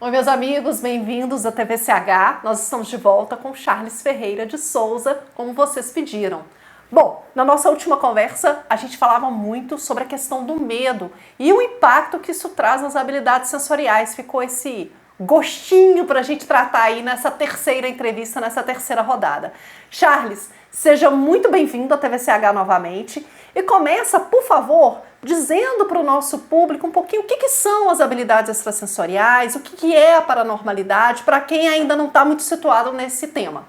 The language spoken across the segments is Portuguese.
Oi, meus amigos, bem-vindos à TVCH. Nós estamos de volta com Charles Ferreira de Souza, como vocês pediram. Bom, na nossa última conversa, a gente falava muito sobre a questão do medo e o impacto que isso traz nas habilidades sensoriais. Ficou esse gostinho para a gente tratar aí nessa terceira entrevista, nessa terceira rodada. Charles, seja muito bem-vindo à TVCH novamente e começa, por favor, dizendo para o nosso público um pouquinho o que são as habilidades extrasensoriais, o que é a paranormalidade, para quem ainda não está muito situado nesse tema.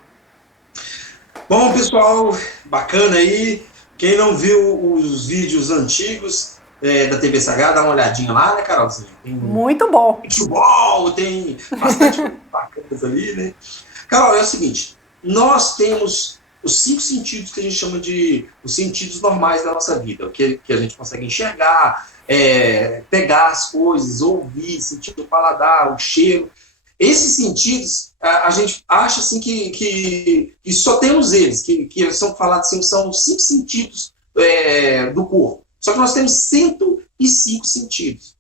Bom, pessoal, bacana aí. Quem não viu os vídeos antigos da TV Sagrada, dá uma olhadinha lá, né, Carolzinha? Tem Muito bom. futebol, tem bastante coisas bacanas ali, né? Carol, é o seguinte, nós temos os 5 sentidos que a gente chama de os sentidos normais da nossa vida, o que a gente consegue enxergar, pegar as coisas, ouvir, sentir o paladar, o cheiro. Esses sentidos, a gente acha assim que só temos eles, que são falados assim, são 5 sentidos do corpo. Só que nós temos 105 sentidos.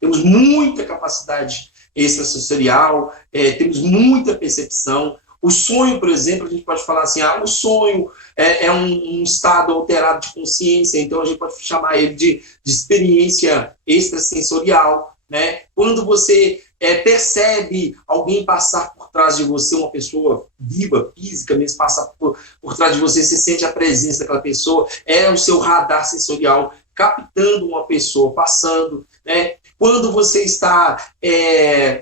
Temos muita capacidade extrasensorial, temos muita percepção. O sonho, por exemplo, a gente pode falar assim, o sonho é um estado alterado de consciência, então a gente pode chamar ele de experiência extrasensorial, né? Quando você percebe alguém passar por trás de você, uma pessoa viva, física mesmo, passar por trás de você, você sente a presença daquela pessoa, é o seu radar sensorial captando uma pessoa passando, né? Quando você está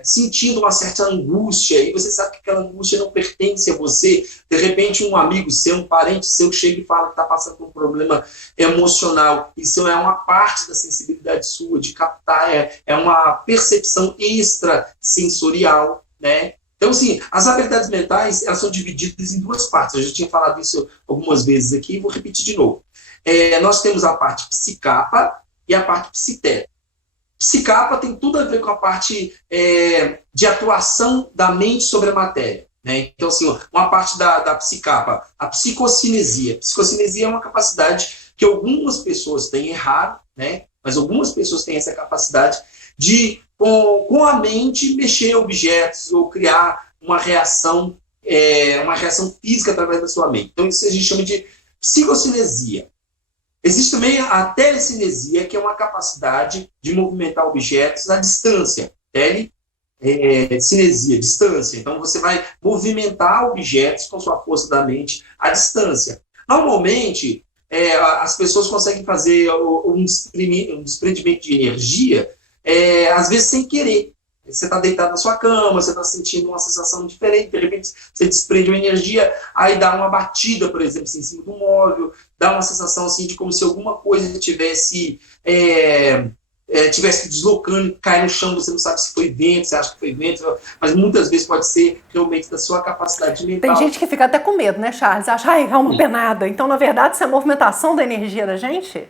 sentindo uma certa angústia e você sabe que aquela angústia não pertence a você, de repente um amigo seu, um parente seu chega e fala que está passando por um problema emocional, isso é uma parte da sensibilidade sua, de captar, é uma percepção extrasensorial, né? Então, assim, as habilidades mentais, elas são divididas em 2 partes, eu já tinha falado isso algumas vezes aqui e vou repetir de novo. Nós temos a parte psicapa e a parte psiteta. Psicapa tem tudo a ver com a parte de atuação da mente sobre a matéria, né? Então, assim, uma parte da psicapa, a psicocinesia. A psicocinesia é uma capacidade que algumas pessoas têm errado, né? Mas algumas pessoas têm essa capacidade de, com a mente, mexer em objetos ou criar uma reação física através da sua mente. Então, isso a gente chama de psicocinesia. Existe também a telecinesia, que é uma capacidade de movimentar objetos à distância. Telecinesia, distância. Então, você vai movimentar objetos com sua força da mente à distância. Normalmente, as pessoas conseguem fazer um desprendimento de energia, às vezes sem querer. Você está deitado na sua cama, você está sentindo uma sensação diferente, de repente você desprende uma energia, aí dá uma batida, por exemplo, assim, em cima do móvel, dá uma sensação assim, de como se alguma coisa estivesse deslocando e cai no chão, você não sabe se foi vento, você acha que foi vento, mas muitas vezes pode ser realmente da sua capacidade mental. Tem gente que fica até com medo, né, Charles? Acha, é uma penada. Então, na verdade, isso é a movimentação da energia da gente?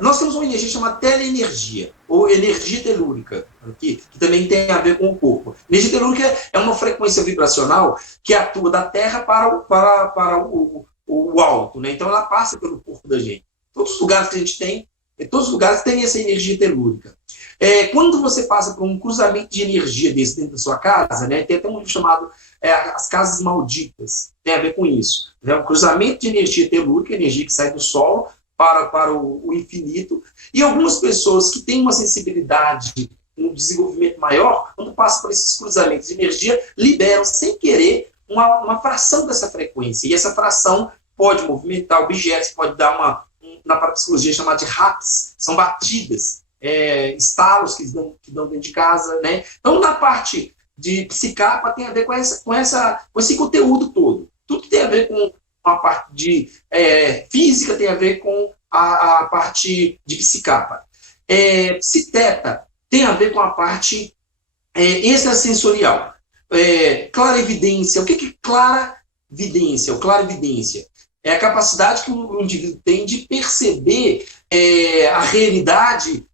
Nós temos uma energia chamada teleenergia, ou energia telúrica, que também tem a ver com o corpo. Energia telúrica é uma frequência vibracional que atua da Terra para o alto, né? Então ela passa pelo corpo da gente. Todos os lugares que a gente tem, todos os lugares têm essa energia telúrica. Quando você passa por um cruzamento de energia desse dentro da sua casa, né? Tem até um livro chamado As Casas Malditas, tem a ver com isso. Né? Um cruzamento de energia telúrica, energia que sai do solo, para o infinito, e algumas pessoas que têm uma sensibilidade, um desenvolvimento maior, quando passam por esses cruzamentos de energia, liberam sem querer uma fração dessa frequência, e essa fração pode movimentar objetos, pode dar na parapsicologia chamada de raps, são batidas, estalos que dão dentro de casa, né? Então, na parte de psicapa tem a ver com esse conteúdo todo, tudo que tem a ver com a parte de física tem a ver com a parte de psicapa. Psiteta tem a ver com a parte extrasensorial. Clarividência. O que é clarividência? O clarividência é a capacidade que o indivíduo tem de perceber a realidade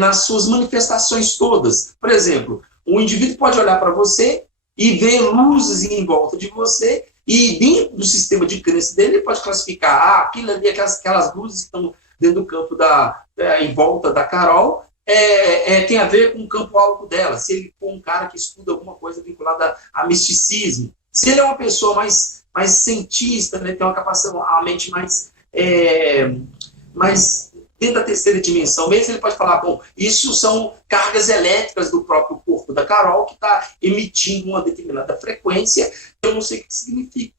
nas suas manifestações todas. Por exemplo, um indivíduo pode olhar para você e ver luzes em volta de você, e dentro do sistema de crença dele, ele pode classificar aquilo ali, aquelas luzes que estão dentro do campo em volta da Carol, tem a ver com o campo-alvo dela, se ele for um cara que estuda alguma coisa vinculada a misticismo, se ele é uma pessoa mais cientista, né, tem uma capacidade, a mente mais dentro da terceira dimensão mesmo, ele pode falar, bom, isso são cargas elétricas do próprio corpo da Carol que está emitindo uma determinada frequência, eu não sei o que significa.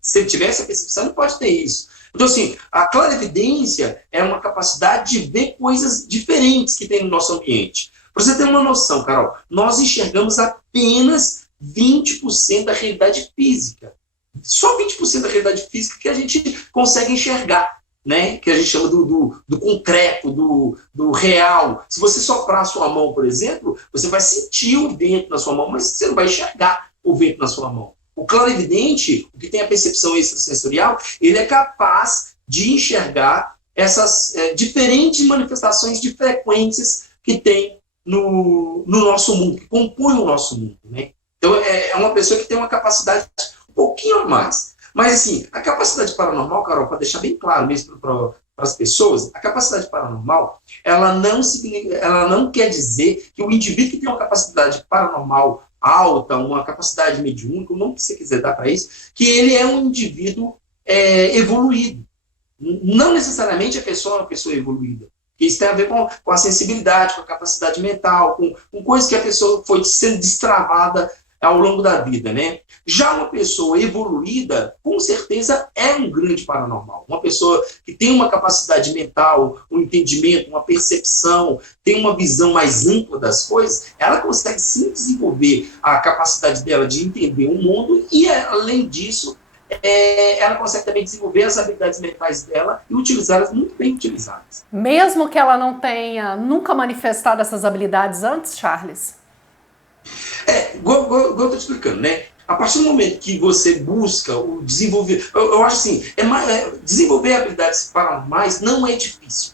Se ele tiver essa percepção, ele pode ter isso. Então, assim, a clarividência é uma capacidade de ver coisas diferentes que tem no nosso ambiente. Para você ter uma noção, Carol, nós enxergamos apenas 20% da realidade física. Só 20% da realidade física que a gente consegue enxergar, né? Que a gente chama do concreto, do real. Se você soprar a sua mão, por exemplo, você vai sentir o vento na sua mão, mas você não vai enxergar o vento na sua mão. O clarividente, o que tem a percepção extrasensorial, ele é capaz de enxergar essas diferentes manifestações de frequências que tem no nosso mundo, que compõem o nosso mundo, né? Então, é uma pessoa que tem uma capacidade um pouquinho a mais. Mas, assim, a capacidade paranormal, Carol, para deixar bem claro mesmo para as pessoas, a capacidade paranormal, ela não quer dizer que o indivíduo que tem uma capacidade paranormal alta, uma capacidade mediúnica, o nome que você quiser dar para isso, que ele é um indivíduo evoluído. Não necessariamente a pessoa é uma pessoa evoluída. Isso tem a ver com a sensibilidade, com a capacidade mental, com coisas que a pessoa foi sendo destravada ao longo da vida, né? Já uma pessoa evoluída, com certeza, é um grande paranormal. Uma pessoa que tem uma capacidade mental, um entendimento, uma percepção, tem uma visão mais ampla das coisas, ela consegue sim desenvolver a capacidade dela de entender o mundo e, além disso, ela consegue também desenvolver as habilidades mentais dela e utilizá-las muito bem utilizadas. Mesmo que ela não tenha nunca manifestado essas habilidades antes, Charles? Igual eu estou te explicando, né? A partir do momento que você busca o desenvolver... Eu acho assim, desenvolver habilidades paranormais não é difícil.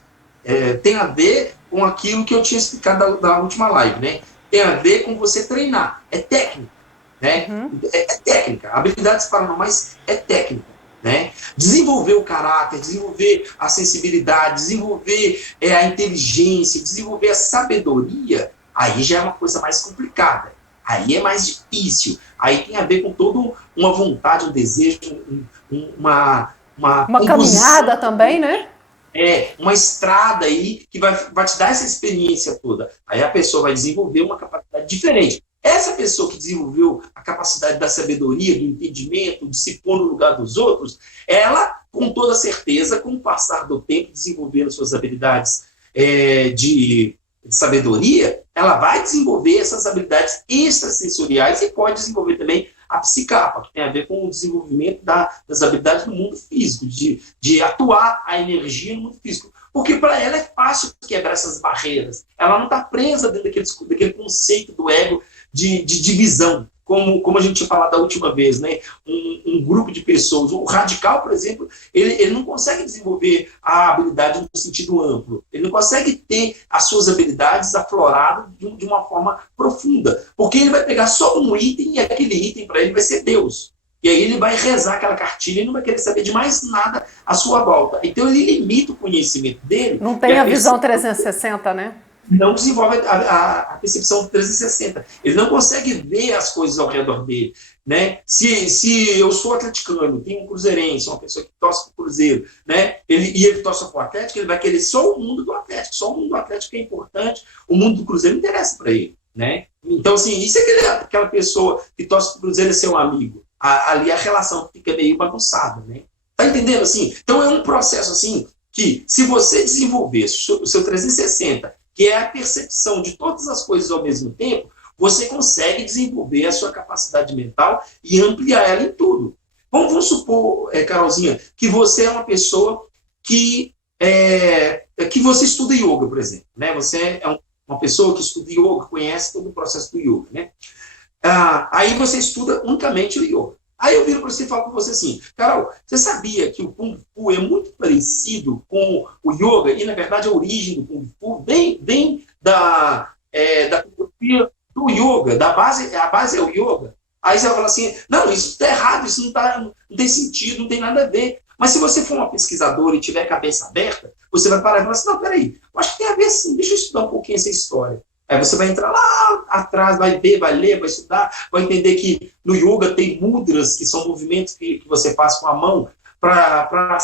Tem a ver com aquilo que eu tinha explicado da última live, né? Tem a ver com você treinar. É técnica, né? É técnica. Habilidades paranormais é técnica, né? Desenvolver o caráter, desenvolver a sensibilidade, desenvolver a inteligência, desenvolver a sabedoria, aí já é uma coisa mais complicada. Aí é mais difícil. Aí tem a ver com toda uma vontade, um desejo, uma caminhada também, né? Uma estrada aí que vai te dar essa experiência toda. Aí a pessoa vai desenvolver uma capacidade diferente. Essa pessoa que desenvolveu a capacidade da sabedoria, do entendimento, de se pôr no lugar dos outros, ela, com toda certeza, com o passar do tempo, desenvolvendo suas habilidades de sabedoria, ela vai desenvolver essas habilidades extrasensoriais e pode desenvolver também a psicapa, que tem a ver com o desenvolvimento das habilidades no mundo físico, de atuar a energia no mundo físico. Porque para ela é fácil quebrar essas barreiras. Ela não está presa dentro daquele conceito do ego de divisão, como a gente tinha falado da última vez, né? Um grupo de pessoas. O radical, por exemplo, ele não consegue desenvolver a habilidade no sentido amplo. Ele não consegue ter as suas habilidades afloradas de uma forma profunda. Porque ele vai pegar só um item e aquele item para ele vai ser Deus. E aí ele vai rezar aquela cartilha e não vai querer saber de mais nada à sua volta. Então ele limita o conhecimento dele. Não tem a visão 360, né? Não desenvolve a percepção 360. Ele não consegue ver as coisas ao redor dele, né? Se eu sou atleticano, tem um cruzeirense, uma pessoa que torce para o Cruzeiro, né? Ele torce para o Atlético, ele vai querer só o mundo do Atlético. Só o mundo do Atlético é importante. O mundo do Cruzeiro não interessa para ele, né? Então, assim, isso é aquela pessoa que torce para o Cruzeiro é seu amigo. Ali a relação fica meio bagunçada, né? Tá entendendo, assim? Então é um processo, assim, que se você desenvolver o seu 360, que é a percepção de todas as coisas ao mesmo tempo, você consegue desenvolver a sua capacidade mental e ampliar ela em tudo. Vamos supor, Carolzinha, que você é uma pessoa que você estuda yoga, por exemplo, né? Você é uma pessoa que estuda yoga, conhece todo o processo do yoga, né? Aí você estuda unicamente o yoga. Aí eu viro para você e falo com você assim, Carol, você sabia que o Kung Fu é muito parecido com o yoga e, na verdade, a origem do Kung Fu vem da filosofia do yoga, a base é o yoga. Aí você vai falar assim, não, isso está errado, isso não tem sentido, não tem nada a ver. Mas se você for uma pesquisadora e tiver cabeça aberta, você vai parar e falar assim, não, peraí, eu acho que tem a ver sim, deixa eu estudar um pouquinho essa história. Aí você vai entrar lá atrás, vai ver, vai ler, vai estudar, vai entender que no yoga tem mudras, que são movimentos que você faz com a mão para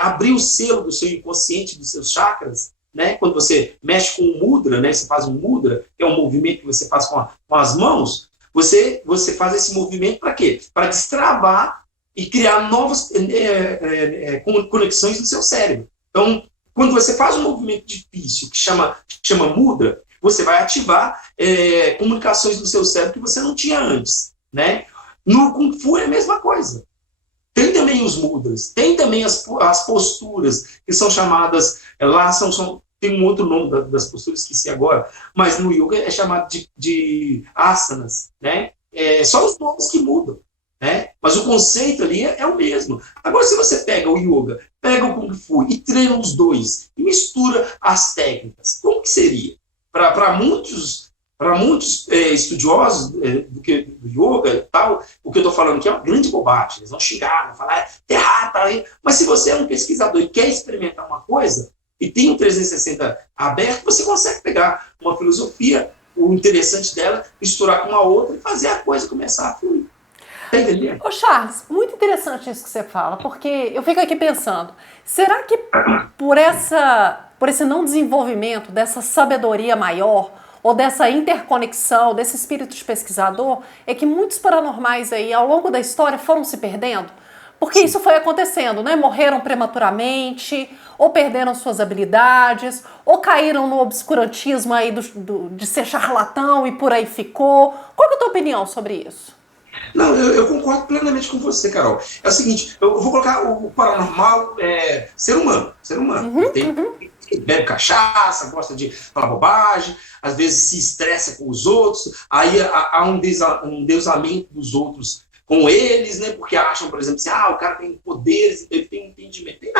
abrir o selo do seu inconsciente, dos seus chakras, né? Quando você mexe com um mudra, né? Você faz um mudra, que é um movimento que você faz com as mãos, você faz esse movimento para quê? Para destravar e criar novas conexões no seu cérebro. Então, quando você faz um movimento difícil que chama mudra, você vai ativar comunicações do seu cérebro que você não tinha antes, né? No Kung Fu é a mesma coisa. Tem também os mudras, tem também as posturas, que são chamadas, lá tem um outro nome das posturas, esqueci agora, mas no yoga é chamado de asanas, né? Só os nomes que mudam, né? Mas o conceito ali é o mesmo. Agora, se você pega o yoga, pega o Kung Fu e treina os dois, e mistura as técnicas, como que seria? Para muitos estudiosos do yoga e tal, o que eu estou falando aqui é uma grande bobagem. Eles vão xingar, vão falar, errado, tá aí. Mas se você é um pesquisador e quer experimentar uma coisa, e tem um 360 aberto, você consegue pegar uma filosofia, o interessante dela, misturar com uma outra e fazer a coisa começar a fluir. Tá entendendo? Ô Charles, muito interessante isso que você fala, porque eu fico aqui pensando, será que por esse não desenvolvimento dessa sabedoria maior, ou dessa interconexão, desse espírito de pesquisador, é que muitos paranormais aí, ao longo da história, foram se perdendo? Porque isso foi acontecendo, né? Morreram prematuramente, ou perderam suas habilidades, ou caíram no obscurantismo aí de ser charlatão e por aí ficou. Qual que é a tua opinião sobre isso? Não, eu concordo plenamente com você, Carol. É o seguinte, eu vou colocar o paranormal ser humano. Bebe cachaça, gosta de falar bobagem, às vezes se estressa com os outros, aí há um endeusamento dos outros com eles, né? Porque acham, por exemplo, assim, o cara tem poderes, ele tem entendimento. Tem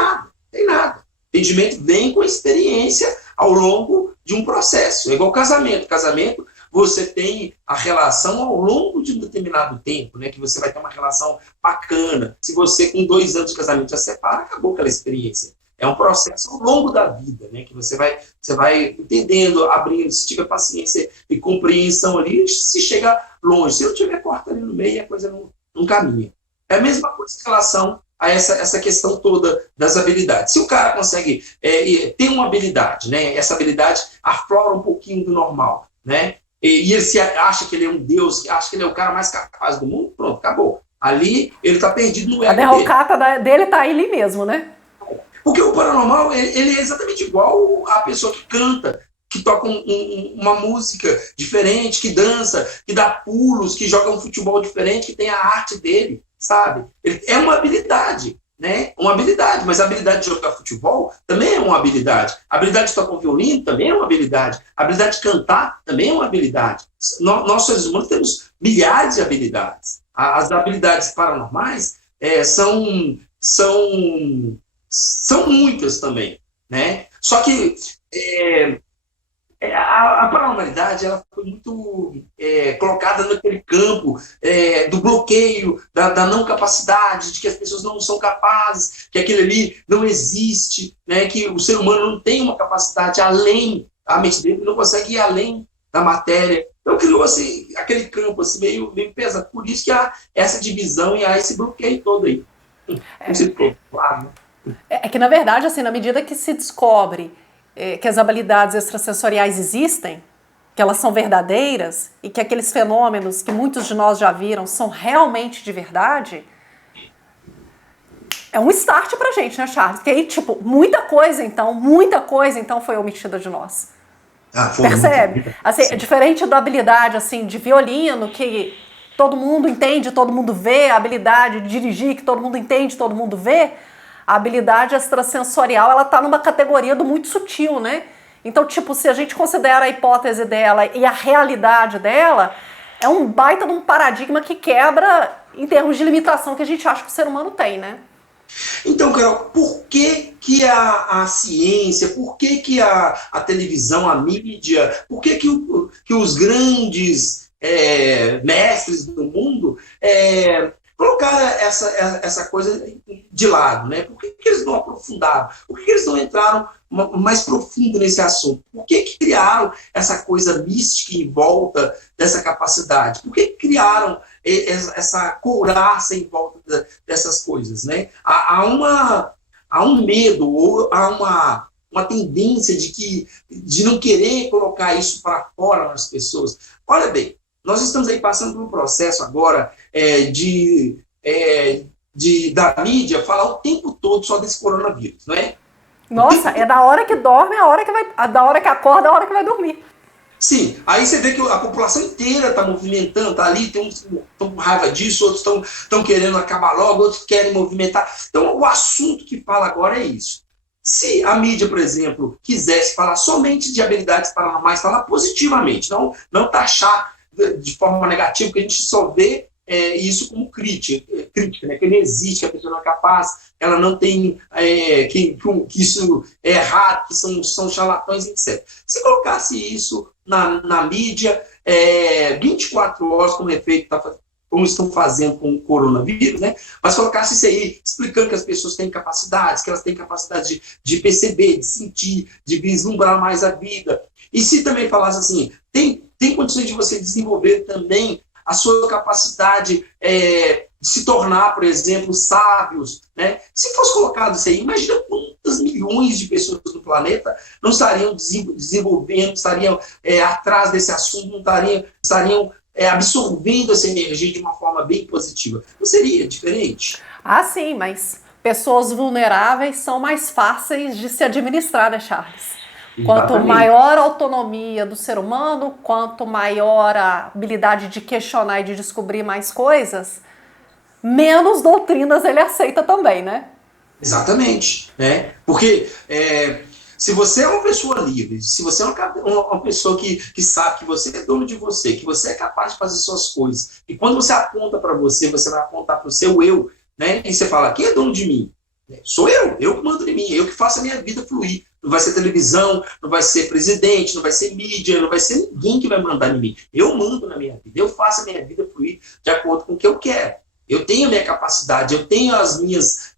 nada. Entendimento vem com experiência ao longo de um processo. É igual casamento. Casamento, você tem a relação ao longo de um determinado tempo, né? Que você vai ter uma relação bacana. Se você, com 2 anos de casamento, já separa, acabou aquela experiência. É um processo ao longo da vida, né? Que você vai entendendo, abrindo, se tiver paciência e compreensão ali, se chega longe. Se não tiver corta ali no meio, a coisa não caminha. É a mesma coisa em relação a essa questão toda das habilidades. Se o cara consegue ter uma habilidade, né? Essa habilidade aflora um pouquinho do normal, né? E ele acha que ele é um deus, acha que ele é o cara mais capaz do mundo, pronto, acabou. Ali ele está perdido no ego dele. A derrocata dele está ali mesmo, né? Porque o paranormal, ele é exatamente igual a pessoa que canta, que toca uma música diferente, que dança, que dá pulos, que joga um futebol diferente, que tem a arte dele, sabe? É uma habilidade, né? Uma habilidade, mas a habilidade de jogar futebol também é uma habilidade. A habilidade de tocar um violino também é uma habilidade. A habilidade de cantar também é uma habilidade. Nós, seres humanos, temos milhares de habilidades. As habilidades paranormais são muitas também, né? Só que a paranormalidade ela foi muito colocada naquele campo do bloqueio, da não capacidade, de que as pessoas não são capazes, que aquilo ali não existe, né? Que o ser humano não tem uma capacidade além, a mente dele não consegue ir além da matéria. Então criou-se aquele campo assim, meio pesado. Por isso que há essa divisão e há esse bloqueio todo aí. Não sei se claro, né? É que, na verdade, assim, na medida que se descobre que as habilidades extrasensoriais existem, que elas são verdadeiras e que aqueles fenômenos que muitos de nós já viram são realmente de verdade, é um start pra gente, né, Charles? Porque aí, tipo, muita coisa, então, foi omitida de nós. Percebe? Assim, diferente da habilidade, assim, de violino, que todo mundo entende, todo mundo vê, a habilidade de dirigir, que todo mundo entende, todo mundo vê, a habilidade extrasensorial, ela tá numa categoria do muito sutil, né? Então, tipo, se a gente considera a hipótese dela e a realidade dela, é um baita de um paradigma que quebra em termos de limitação que a gente acha que o ser humano tem, né? Então, Carol, por que a ciência, por que a televisão, a mídia, por que os grandes mestres do mundo colocaram essa coisa de lado, né? Por que eles não aprofundaram? Por que eles não entraram mais profundo nesse assunto? Por que criaram essa coisa mística em volta dessa capacidade? Por que criaram essa couraça em volta dessas coisas, né? Há um medo, ou há uma tendência de não querer colocar isso para fora nas pessoas. Olha bem, nós estamos aí passando por um processo agora da mídia falar o tempo todo só desse coronavírus, não é? Nossa, é da hora que dorme, da hora que acorda, a hora que vai dormir. Sim, aí você vê que a população inteira está movimentando, está ali, tem uns que estão com raiva disso, outros estão querendo acabar logo, outros querem movimentar. Então, o assunto que fala agora é isso. Se a mídia, por exemplo, quisesse falar somente de habilidades paranormais, falar positivamente, não taxar de forma negativa, porque a gente só vê isso como crítica, né? Que não existe, que a pessoa não é capaz, ela não tem, que isso é errado, que são charlatões, etc. Se colocasse isso na mídia, 24 horas, como é feito, como estão fazendo com o coronavírus, né? Mas colocasse isso aí, explicando que as pessoas têm capacidades, que elas têm capacidade de perceber, de sentir, de vislumbrar mais a vida. E se também falasse assim, tem condições de você desenvolver também a sua capacidade de se tornar, por exemplo, sábios, né? Se fosse colocado isso aí, imagina quantas milhões de pessoas no planeta não estariam desenvolvendo, estariam atrás desse assunto, não estariam absorvendo essa energia de uma forma bem positiva. Não seria diferente? Ah, sim, mas pessoas vulneráveis são mais fáceis de se administrar, né, Charles? Quanto maior a autonomia do ser humano, quanto maior a habilidade de questionar e de descobrir mais coisas, menos doutrinas ele aceita também, né? Exatamente, né? Porque se você é uma pessoa livre, se você é uma pessoa que sabe que você é dono de você, que você é capaz de fazer suas coisas, e quando você aponta para você vai apontar para o seu eu, né? E você fala, quem é dono de mim? Sou eu que mando em mim, eu que faço a minha vida fluir. Não vai ser televisão, não vai ser presidente, não vai ser mídia, não vai ser ninguém que vai mandar em mim. Eu mando na minha vida, eu faço a minha vida fluir de acordo com o que eu quero. Eu tenho a minha capacidade, eu tenho as minhas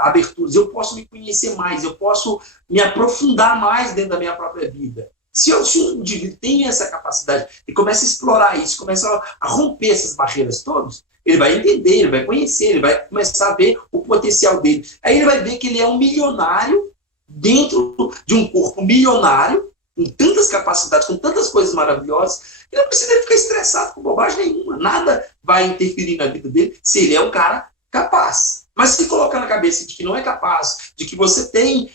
aberturas, eu posso me conhecer mais, eu posso me aprofundar mais dentro da minha própria vida. Se um indivíduo tem essa capacidade e começa a explorar isso, começa a romper essas barreiras todas, ele vai entender, ele vai conhecer, ele vai começar a ver o potencial dele. Aí ele vai ver que ele é um milionário dentro de um corpo milionário, com tantas capacidades, com tantas coisas maravilhosas, ele não precisa ficar estressado com bobagem nenhuma. Nada vai interferir na vida dele se ele é um cara capaz. Mas se colocar na cabeça de que não é capaz, de que você tem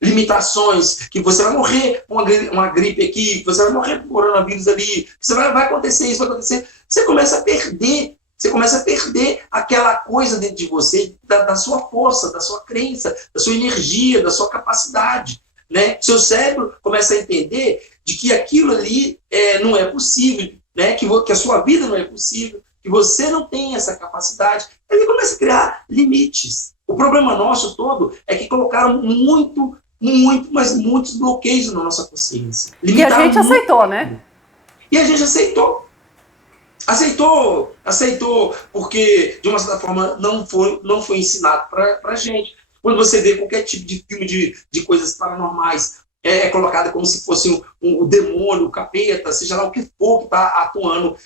limitações, que você vai morrer com uma gripe aqui, que você vai morrer com coronavírus ali, que vai acontecer isso, vai acontecer, você começa a perder. Você começa a perder aquela coisa dentro de você, da sua força, da sua crença, da sua energia, da sua capacidade. Né? Seu cérebro começa a entender de que aquilo ali não é possível, né? Que a sua vida não é possível, que você não tem essa capacidade. Ele começa a criar limites. O problema nosso todo é que colocaram mas muitos bloqueios na nossa consciência. E a gente aceitou, né? E a gente aceitou. Aceitou porque, de uma certa forma, não foi ensinado para a gente. Quando você vê qualquer tipo de filme de coisas paranormais, é colocado como se fosse o demônio, o capeta, seja lá o que for que está atuando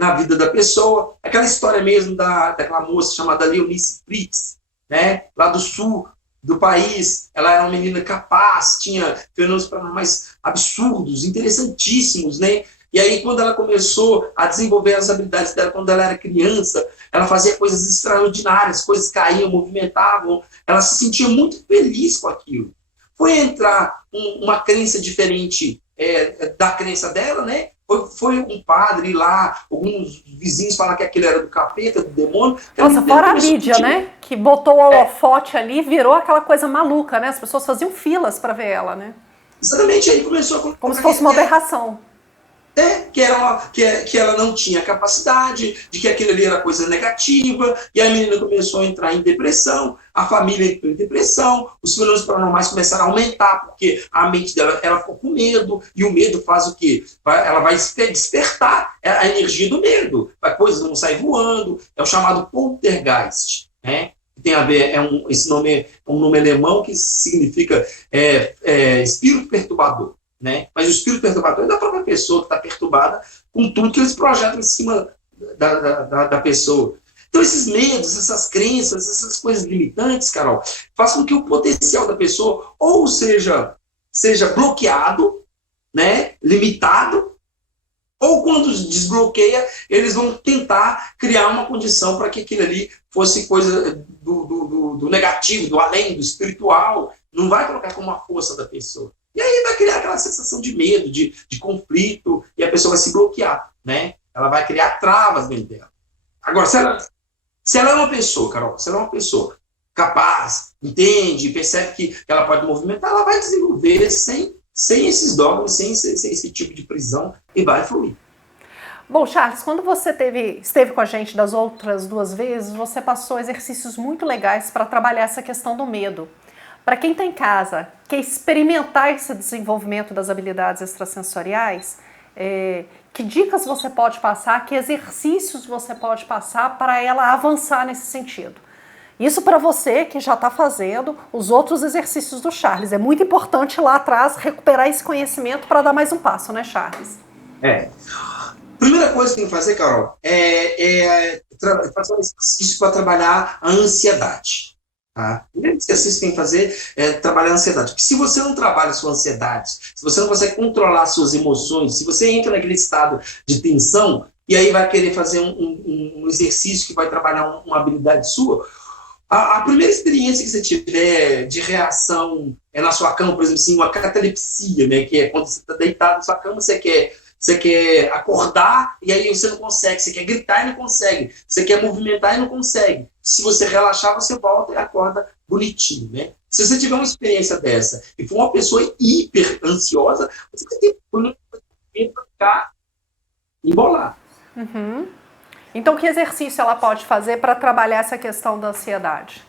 na vida da pessoa. Aquela história mesmo daquela moça chamada Leonice Fritz, né, lá do sul do país. Ela era uma menina capaz, tinha fenômenos paranormais absurdos, interessantíssimos, né? E aí, quando ela começou a desenvolver as habilidades dela, quando ela era criança, ela fazia coisas extraordinárias, coisas caíam, movimentavam, ela se sentia muito feliz com aquilo. Foi entrar uma crença diferente da crença dela, né? Foi um padre lá, alguns vizinhos falaram que aquilo era do capeta, do demônio. Nossa, fora a mídia, né? Que botou o holofote ali, virou aquela coisa maluca, né? As pessoas faziam filas para ver ela, né? Exatamente, aí começou a... Como se fosse uma aberração. que ela não tinha capacidade, de que aquilo ali era coisa negativa, e a menina começou a entrar em depressão, a família entrou em depressão, os fenômenos paranormais começaram a aumentar, porque a mente dela ela ficou com medo, e o medo faz o quê? Ela vai despertar a energia do medo, a coisa não sai voando, é o chamado poltergeist, né? Tem a ver, esse nome é um nome alemão que significa espírito perturbador. Né? Mas o espírito perturbador é da própria pessoa que está perturbada com tudo que eles projetam em cima da pessoa. Então, esses medos, essas crenças, essas coisas limitantes, Carol, fazem com que o potencial da pessoa ou seja bloqueado, né, limitado, ou quando desbloqueia, eles vão tentar criar uma condição para que aquilo ali fosse coisa do negativo, do além, do espiritual. Não vai colocar como uma força da pessoa. E aí vai criar aquela sensação de medo, de conflito, e a pessoa vai se bloquear, né? Ela vai criar travas dentro dela. Agora, se ela é uma pessoa, Carol, se ela é uma pessoa capaz, entende, percebe que ela pode movimentar, ela vai desenvolver sem esses dogmas, sem esse tipo de prisão, e vai fluir. Bom, Charles, quando você esteve com a gente das outras 2 vezes, você passou exercícios muito legais para trabalhar essa questão do medo. Para quem está em casa, quer experimentar esse desenvolvimento das habilidades extrasensoriais, que dicas você pode passar, que exercícios você pode passar para ela avançar nesse sentido? Isso para você que já está fazendo os outros exercícios do Charles. É muito importante lá atrás recuperar esse conhecimento para dar mais um passo, né, Charles? Primeira coisa que tem que fazer, Carol, fazer um exercício para trabalhar a ansiedade. Tá? O primeiro exercício que tem que fazer é trabalhar a ansiedade. Porque se você não trabalha a sua ansiedade, se você não consegue controlar suas emoções, se você entra naquele estado de tensão, e aí vai querer fazer um exercício que vai trabalhar uma habilidade sua, a primeira experiência que você tiver de reação na sua cama, por exemplo, assim, uma catalepsia, né, que é quando você está deitado na sua cama, você quer acordar e aí você não consegue, você quer gritar e não consegue, você quer movimentar e não consegue. Se você relaxar, você volta e acorda bonitinho, né? Se você tiver uma experiência dessa e for uma pessoa hiper ansiosa, você tem que ficar embolado. Uhum. Então, que exercício ela pode fazer para trabalhar essa questão da ansiedade?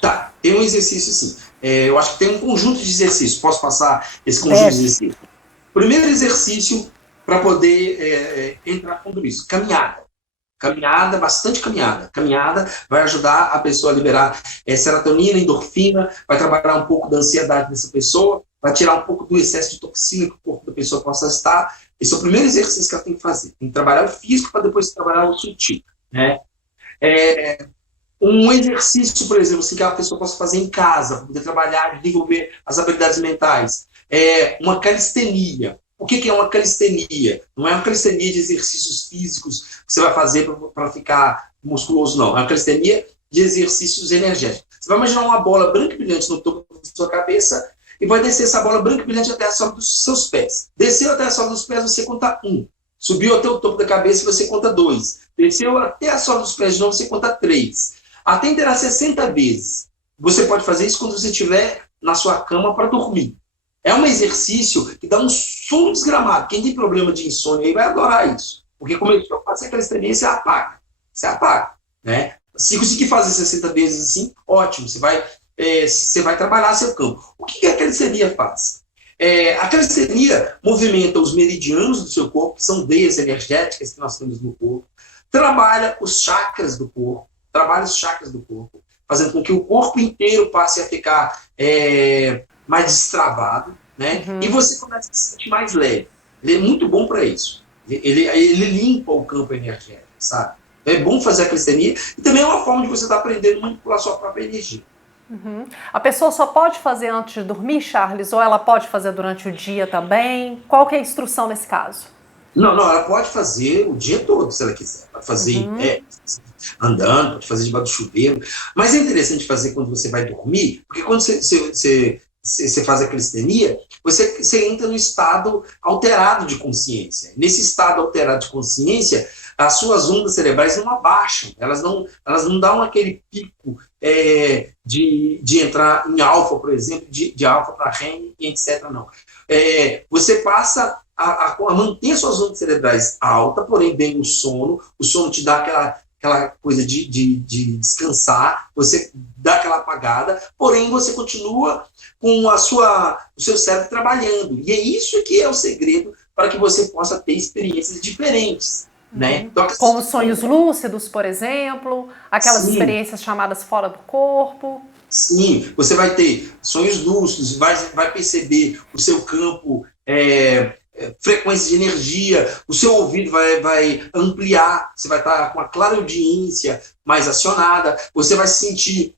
Tá, tem um exercício sim. Eu acho que tem um conjunto de exercícios. Posso passar esse conjunto de exercícios? Primeiro exercício para poder entrar com tudo isso. Caminhada, bastante caminhada. Caminhada vai ajudar a pessoa a liberar serotonina, endorfina, vai trabalhar um pouco da ansiedade dessa pessoa, vai tirar um pouco do excesso de toxina que o corpo da pessoa possa estar. Esse é o primeiro exercício que ela tem que fazer. Tem que trabalhar o físico para depois trabalhar o sutil, né? Um exercício, por exemplo, assim, que a pessoa possa fazer em casa, para poder trabalhar, desenvolver as habilidades mentais. Uma calistenia. O que é uma calistenia? Não é uma calistenia de exercícios físicos que você vai fazer para ficar musculoso, não. É uma calistenia de exercícios energéticos. Você vai imaginar uma bola branca e brilhante no topo da sua cabeça e vai descer essa bola branca e brilhante até a sola dos seus pés. Desceu até a sola dos pés, você conta 1. Subiu até o topo da cabeça, você conta 2. Desceu até a sola dos pés de novo, você conta 3. Até interar 60 vezes. Você pode fazer isso quando você estiver na sua cama para dormir. É um exercício que dá um sono desgramado. Quem tem problema de insônia aí vai adorar isso. Porque começou a fazer aquela experiência, você apaga. Né? Se conseguir fazer 60 vezes assim, ótimo. Você vai trabalhar seu campo. O que a calistenia faz? A calistenia movimenta os meridianos do seu corpo, que são veias energéticas que nós temos no corpo. Trabalha os chakras do corpo. Fazendo com que o corpo inteiro passe a ficar mais destravado, né? Uhum. E você começa a se sentir mais leve. Ele é muito bom para isso. Ele limpa o campo energético, sabe? É bom fazer a calistenia e também é uma forma de você estar aprendendo a manipular a sua própria energia. Uhum. A pessoa só pode fazer antes de dormir, Charles? Ou ela pode fazer durante o dia também? Qual que é a instrução nesse caso? Não, ela pode fazer o dia todo, se ela quiser. Pode fazer andando, pode fazer debaixo do chuveiro. Mas é interessante fazer quando você vai dormir, porque quando você faz a calistenia, você entra no estado alterado de consciência. Nesse estado alterado de consciência, as suas ondas cerebrais não abaixam, elas não dão aquele pico de entrar em alfa, por exemplo, de alfa para REM, e etc. Não. Você passa a manter suas ondas cerebrais altas, porém vem o sono te dá aquela coisa de descansar, você dá aquela apagada, porém você continua com o seu cérebro trabalhando. E é isso que é o segredo para que você possa ter experiências diferentes. Né? Então, como sonhos lúcidos, por exemplo, aquelas experiências chamadas fora do corpo. Sim, você vai ter sonhos lúcidos, vai perceber o seu campo, frequência de energia, o seu ouvido vai ampliar, você vai estar com a clareaudiência mais acionada, você vai sentir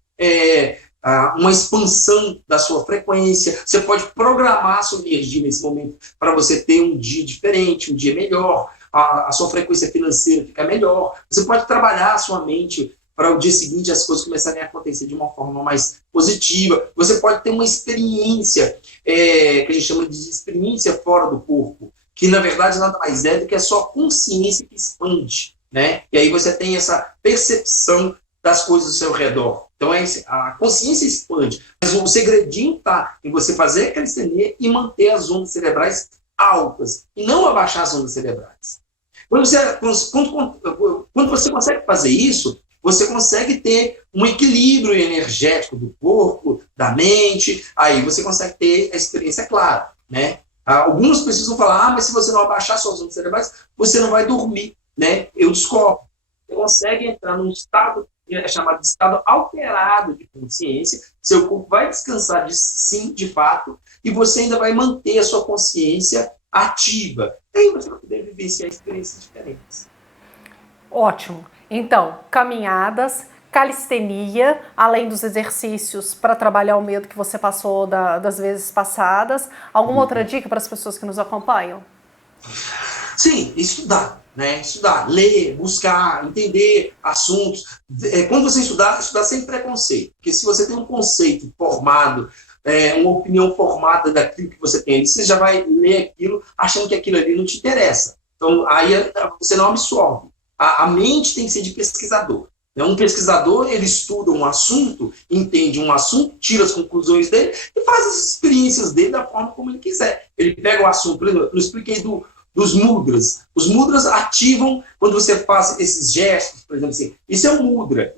uma expansão da sua frequência, você pode programar a sua energia nesse momento para você ter um dia diferente, um dia melhor, a sua frequência financeira fica melhor, você pode trabalhar a sua mente para o dia seguinte as coisas começarem a acontecer de uma forma mais positiva. Você pode ter uma experiência, que a gente chama de experiência fora do corpo, que na verdade nada mais é do que a sua consciência que expande, né? E aí você tem essa percepção das coisas ao seu redor. Então a consciência expande, mas o segredinho está em você fazer a calistenia e manter as ondas cerebrais altas, e não abaixar as ondas cerebrais. Quando você consegue fazer isso, você consegue ter um equilíbrio energético do corpo, da mente, aí você consegue ter a experiência clara, né? Algumas pessoas vão falar, mas se você não abaixar suas ondas cerebrais, você não vai dormir, né? Eu discordo. Você consegue entrar num estado, chamado de estado alterado de consciência, seu corpo vai descansar sim, de fato, e você ainda vai manter a sua consciência ativa. E aí você vai poder vivenciar experiências diferentes. Ótimo. Então, caminhadas, calistenia, além dos exercícios para trabalhar o medo que você passou das vezes passadas. Alguma outra dica para as pessoas que nos acompanham? Sim, estudar, né? Estudar, ler, buscar, entender assuntos. Quando você estudar sem preconceito. Porque se você tem um conceito formado, uma opinião formada daquilo que você tem, você já vai ler aquilo achando que aquilo ali não te interessa. Então, aí você não absorve. A mente tem que ser de pesquisador. Um pesquisador, ele estuda um assunto, entende um assunto, tira as conclusões dele e faz as experiências dele da forma como ele quiser. Ele pega o assunto, por exemplo, eu expliquei dos mudras. Os mudras ativam quando você faz esses gestos, por exemplo, assim, isso é um mudra,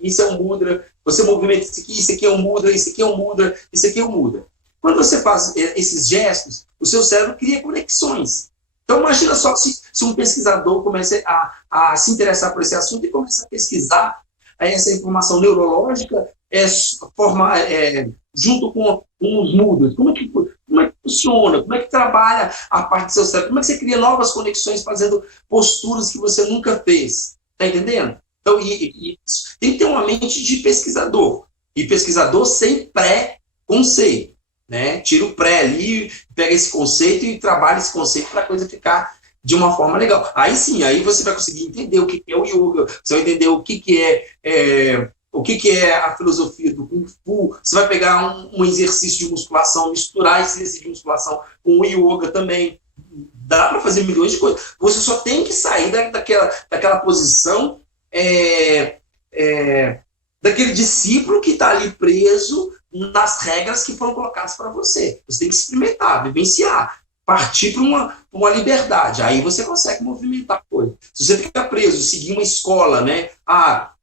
você movimenta isso aqui é um mudra, isso aqui é um mudra, isso aqui é um mudra. Quando você faz esses gestos, o seu cérebro cria conexões. Então, imagina só se um pesquisador começa a se interessar por esse assunto e começa a pesquisar essa informação neurológica junto com os mudras. Como é que funciona? Como é que trabalha a parte do seu cérebro? Como é que você cria novas conexões fazendo posturas que você nunca fez? Está entendendo? Então, tem que ter uma mente de pesquisador. E pesquisador sem pré-conceito. Né? Tira o pré ali, pega esse conceito e trabalha esse conceito para a coisa ficar de uma forma legal. Aí sim, aí você vai conseguir entender o que é o yoga, você vai entender o que é a filosofia do Kung Fu, você vai pegar um exercício de musculação, misturar esse exercício de musculação com o yoga também. Dá para fazer milhões de coisas. Você só tem que sair daquela posição daquele discípulo que está ali preso nas regras que foram colocadas para você. Você tem que experimentar, vivenciar, partir para uma liberdade. Aí você consegue movimentar a coisa. Se você ficar preso, seguir uma escola, né?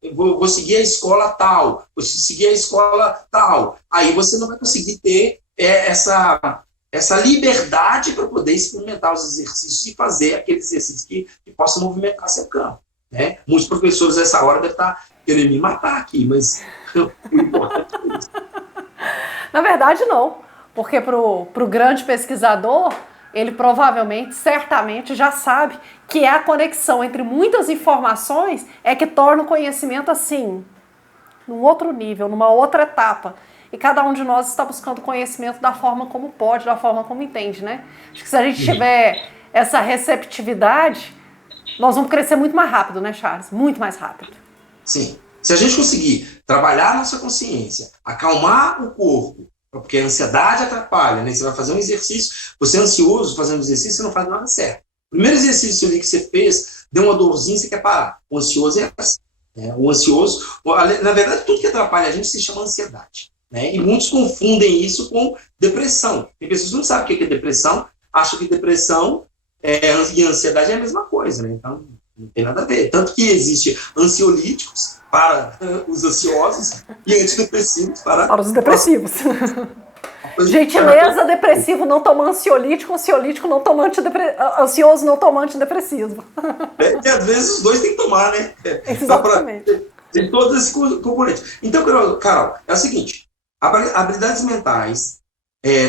Eu vou seguir a escola tal, vou seguir a escola tal. Aí você não vai conseguir ter essa liberdade para poder experimentar os exercícios e fazer aqueles exercícios que possam movimentar seu campo. Né? Muitos professores nessa hora devem estar querendo me matar aqui, mas o importante é isso. Na verdade, não. Porque para o grande pesquisador, ele provavelmente, certamente, já sabe que é a conexão entre muitas informações que torna o conhecimento assim, num outro nível, numa outra etapa. E cada um de nós está buscando conhecimento da forma como pode, da forma como entende, né? Acho que se a gente tiver essa receptividade, nós vamos crescer muito mais rápido, né, Charles? Muito mais rápido. Sim. Se a gente conseguir trabalhar a nossa consciência, acalmar o corpo, porque a ansiedade atrapalha, né? Você vai fazer um exercício, você é ansioso fazendo exercício, você não faz nada certo. O primeiro exercício ali que você fez, deu uma dorzinha, você quer parar. O ansioso é assim. Né? O ansioso, na verdade, tudo que atrapalha a gente se chama ansiedade. Né? E muitos confundem isso com depressão. Tem pessoas que não sabem o que é depressão, acham que depressão E a ansiedade é a mesma coisa, né? Então, não tem nada a ver. Tanto que existe ansiolíticos para os ansiosos e antidepressivos Para os para depressivos. Gentileza, depressivo não toma ansiolítico, ansiolítico não toma ansioso não toma antidepressivo. E às vezes os dois tem que tomar, né? Exatamente. Tem todos esses componentes. Então, Carol, é o seguinte: habilidades mentais,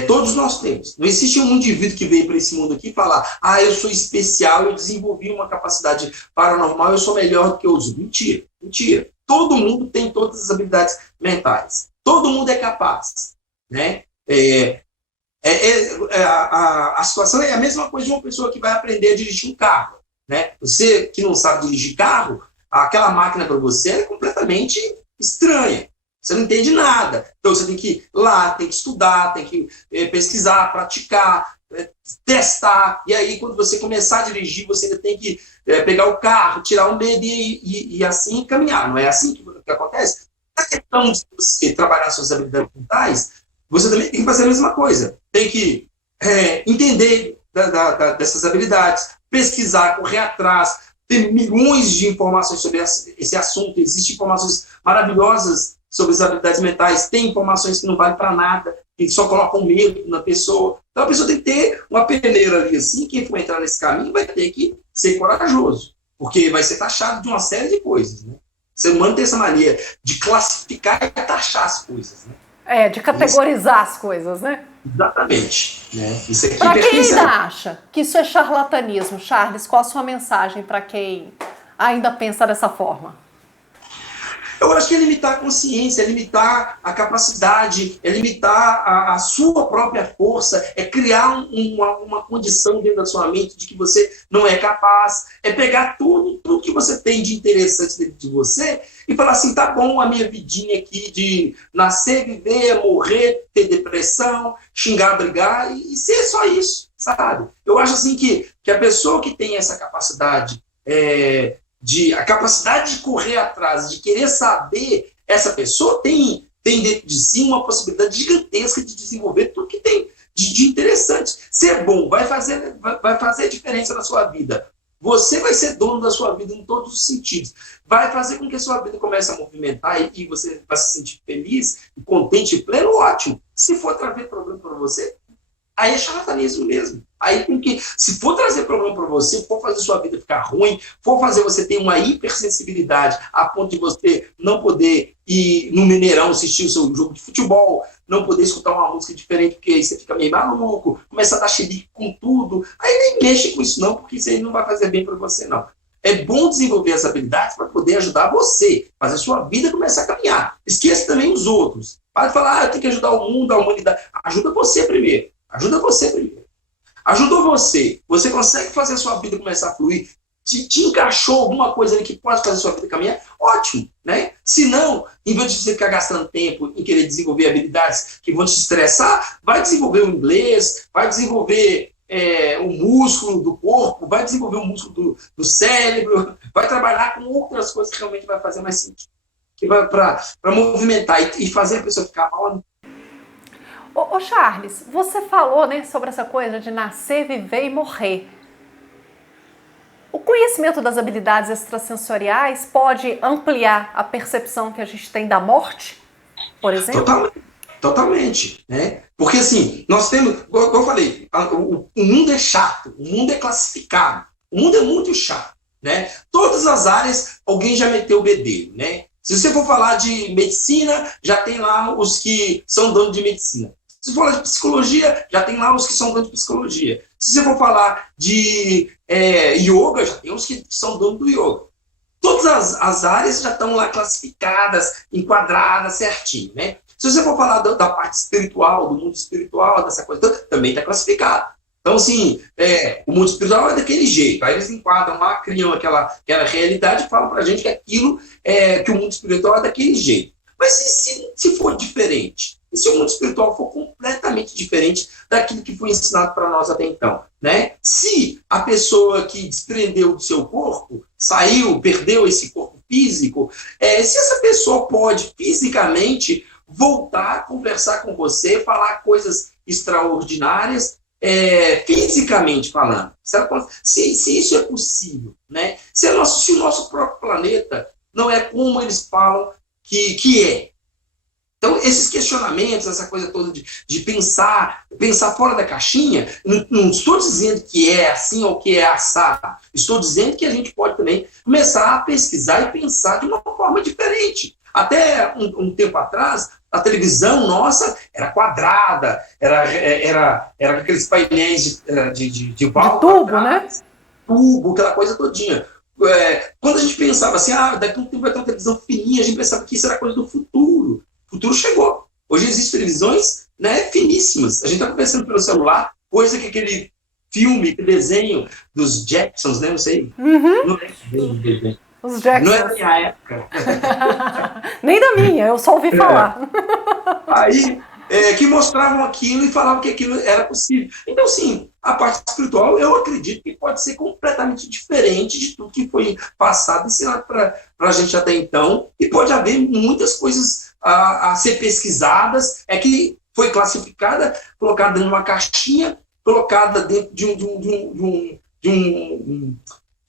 todos nós temos. Não existe um indivíduo que veio para esse mundo aqui e falar, eu sou especial, eu desenvolvi uma capacidade paranormal, eu sou melhor do que os outros. Mentira, mentira. Todo mundo tem todas as habilidades mentais. Todo mundo é capaz, né? A situação é a mesma coisa de uma pessoa que vai aprender a dirigir um carro, né? Você que não sabe dirigir carro, aquela máquina para você é completamente estranha. Você não entende nada. Então você tem que ir lá, tem que estudar, tem que pesquisar, praticar, testar. E aí, quando você começar a dirigir, você ainda tem que pegar o carro, tirar um dedo e assim caminhar. Não é assim que acontece? A questão de você trabalhar suas habilidades mentais, você também tem que fazer a mesma coisa. Tem que entender dessas habilidades, pesquisar, correr atrás. Tem milhões de informações sobre esse assunto. Existem informações maravilhosas sobre as habilidades mentais. Tem informações que não valem para nada, que só colocam medo na pessoa. Então a pessoa tem que ter uma peneira ali assim. Quem for entrar nesse caminho vai ter que ser corajoso, porque vai ser taxado de uma série de coisas, né? O ser humano tem essa mania de classificar e taxar as coisas, né? De categorizar as coisas, né? Exatamente. Né? Isso aqui para quem ainda acha que isso é charlatanismo, Charles, qual a sua mensagem para quem ainda pensa dessa forma? Eu acho que é limitar a consciência, é limitar a capacidade, é limitar a sua própria força, é criar uma condição dentro da sua mente de que você não é capaz, é pegar tudo que você tem de interessante dentro de você e falar assim, tá bom, a minha vidinha aqui de nascer, viver, morrer, ter depressão, xingar, brigar e ser só isso, sabe? Eu acho assim que a pessoa que tem essa capacidade a capacidade de correr atrás, de querer saber, essa pessoa tem dentro de si uma possibilidade gigantesca de desenvolver tudo que tem de interessante. Ser bom vai fazer diferença na sua vida. Você vai ser dono da sua vida em todos os sentidos. Vai fazer com que a sua vida comece a movimentar e você vai se sentir feliz, contente e pleno, ótimo. Se for trazer problema para você, aí é charlatanismo mesmo. Aí tem que, se for trazer problema para você, for fazer sua vida ficar ruim, for fazer você ter uma hipersensibilidade a ponto de você não poder ir no Mineirão assistir o seu jogo de futebol, não poder escutar uma música diferente porque aí você fica meio maluco, começa a dar xerique com tudo, aí nem mexe com isso não, porque isso aí não vai fazer bem para você não. É bom desenvolver as habilidades para poder ajudar você, fazer sua vida começar a caminhar. Esqueça também os outros. Para de falar, eu tenho que ajudar o mundo, a humanidade. Ajuda você primeiro. Ajuda você primeiro. Ajudou você. Você consegue fazer a sua vida começar a fluir? Te encaixou alguma coisa ali que pode fazer a sua vida caminhar? Ótimo, né? Se não, em vez de você ficar gastando tempo em querer desenvolver habilidades que vão te estressar, vai desenvolver o inglês, vai desenvolver o músculo do corpo, vai desenvolver o músculo do cérebro, vai trabalhar com outras coisas que realmente vai fazer mais sentido. Que vai para movimentar e fazer a pessoa ficar mal. Ô Charles, você falou, né, sobre essa coisa de nascer, viver e morrer. O conhecimento das habilidades extrasensoriais pode ampliar a percepção que a gente tem da morte, por exemplo? Totalmente, né? Porque assim, nós temos, como eu falei, o mundo é chato, o mundo é classificado, o mundo é muito chato, né? Todas as áreas, alguém já meteu o bedelho, né? Se você for falar de medicina, já tem lá os que são donos de medicina. Se for falar de psicologia, já tem lá os que são donos de psicologia. Se você for falar de yoga, já tem os que são donos do yoga. Todas as áreas já estão lá classificadas, enquadradas certinho, né? Se você for falar da parte espiritual, do mundo espiritual, dessa coisa, também está classificado. Então, assim, o mundo espiritual é daquele jeito. Aí eles enquadram lá, criam aquela realidade e falam para a gente que aquilo que o mundo espiritual é daquele jeito. Mas se for diferente? E se o mundo espiritual for completamente diferente daquilo que foi ensinado para nós até então, né? Se a pessoa que desprendeu do seu corpo, saiu, perdeu esse corpo físico, se essa pessoa pode fisicamente voltar a conversar com você, falar coisas extraordinárias, fisicamente falando, se isso é possível, né? Se o nosso próprio planeta não é como eles falam que é. Então, esses questionamentos, essa coisa toda de pensar fora da caixinha, não estou dizendo que é assim ou que é assado. Estou dizendo que a gente pode também começar a pesquisar e pensar de uma forma diferente. Até um tempo atrás, a televisão nossa era quadrada, era aqueles painéis de tubo, né? Tubo, aquela coisa todinha. Quando a gente pensava assim, daqui a um tempo vai ter uma televisão fininha, a gente pensava que isso era coisa do futuro. O futuro chegou. Hoje existem televisões, né, finíssimas. A gente está conversando pelo celular, coisa que aquele filme, aquele desenho dos Jacksons, né, não sei. Não é bem, os Jacksons. Não é da minha época. Nem da minha, eu só ouvi falar. Aí, que mostravam aquilo e falavam que aquilo era possível. Então, sim, a parte espiritual, eu acredito que pode ser completamente diferente de tudo que foi passado e ensinado para a gente até então, e pode haver muitas coisas a ser pesquisadas, que foi classificada, colocada dentro de uma caixinha, colocada dentro de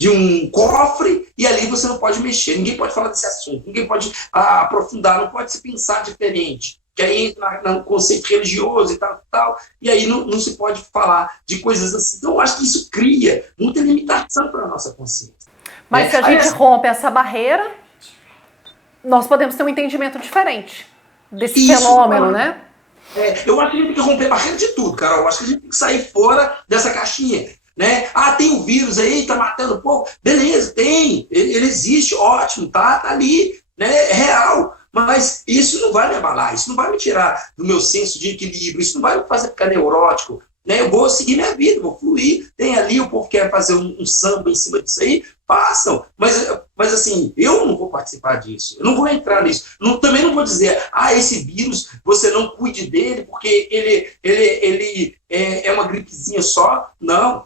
um cofre, e ali você não pode mexer, ninguém pode falar desse assunto, ninguém pode aprofundar, não pode se pensar diferente, que aí entra no conceito religioso e tal, e aí não se pode falar de coisas assim. Então, eu acho que isso cria muita limitação para a nossa consciência. Mas se a gente rompe essa barreira, nós podemos ter um entendimento diferente desse fenômeno, né? Eu acho que a gente tem que romper a barreira de tudo, Carol. Eu acho que a gente tem que sair fora dessa caixinha. Né? Tem o vírus aí, tá matando o povo. Beleza, tem. Ele existe, ótimo, tá ali, né? É real. Mas isso não vai me abalar, isso não vai me tirar do meu senso de equilíbrio, isso não vai me fazer ficar neurótico. Né? Eu vou seguir minha vida, vou fluir. Tem ali, o povo quer fazer um samba em cima disso aí, façam. Mas assim, eu não vou participar disso. Eu não vou entrar nisso. Também não vou dizer, esse vírus, você não cuide dele, porque ele é uma gripezinha só. Não.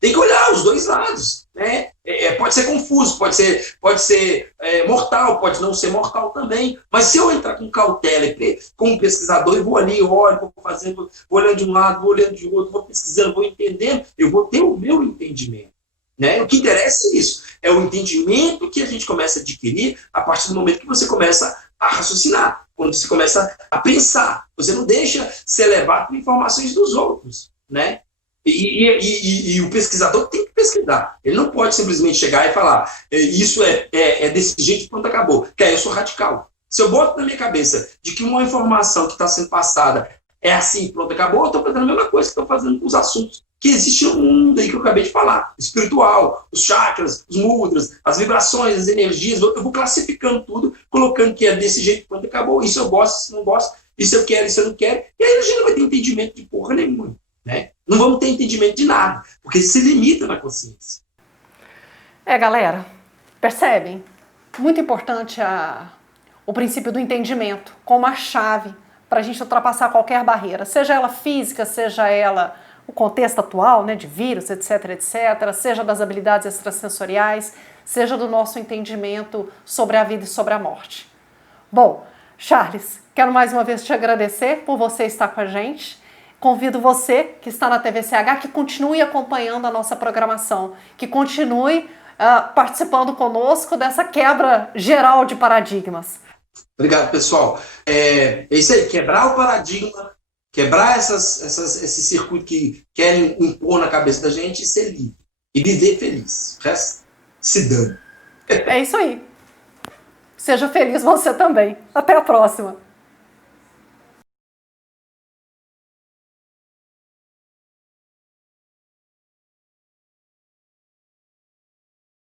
Tem que olhar os dois lados. Né? Pode ser confuso, pode ser mortal, pode não ser mortal também. Mas se eu entrar com cautela, como pesquisador, eu vou ali, olho, vou fazendo, vou olhando de um lado, vou olhando de outro, vou pesquisando, vou entendendo, eu vou ter o meu entendimento. Né? O que interessa é isso, é o entendimento que a gente começa a adquirir a partir do momento que você começa a raciocinar, quando você começa a pensar. Você não deixa ser levado por informações dos outros. Né? E o pesquisador tem que pesquisar. Ele não pode simplesmente chegar e falar isso é desse jeito, pronto, acabou. Que aí eu sou radical. Se eu boto na minha cabeça de que uma informação que está sendo passada é assim, pronto, acabou, eu estou fazendo a mesma coisa que estou fazendo com os assuntos que existem no mundo aí que eu acabei de falar. Espiritual, os chakras, os mudras, as vibrações, as energias. Eu vou classificando tudo, colocando que é desse jeito, pronto, acabou. Isso eu gosto, isso eu não gosto, isso eu quero, isso eu não quero. E aí a gente não vai ter entendimento de porra nenhuma. Né? Não vamos ter entendimento de nada, porque se limita na consciência. Galera, percebem? Muito importante o princípio do entendimento como a chave para a gente ultrapassar qualquer barreira, seja ela física, seja ela o contexto atual, né, de vírus, etc, seja das habilidades extrasensoriais, seja do nosso entendimento sobre a vida e sobre a morte. Bom, Charles, quero mais uma vez te agradecer por você estar com a gente. Convido você que está na TVCH que continue acompanhando a nossa programação, que continue participando conosco dessa quebra geral de paradigmas. Obrigado, pessoal. É isso aí, quebrar o paradigma, quebrar esse circuito que querem impor na cabeça da gente e ser livre. E viver feliz. O resto se dane. É isso aí. Seja feliz você também. Até a próxima.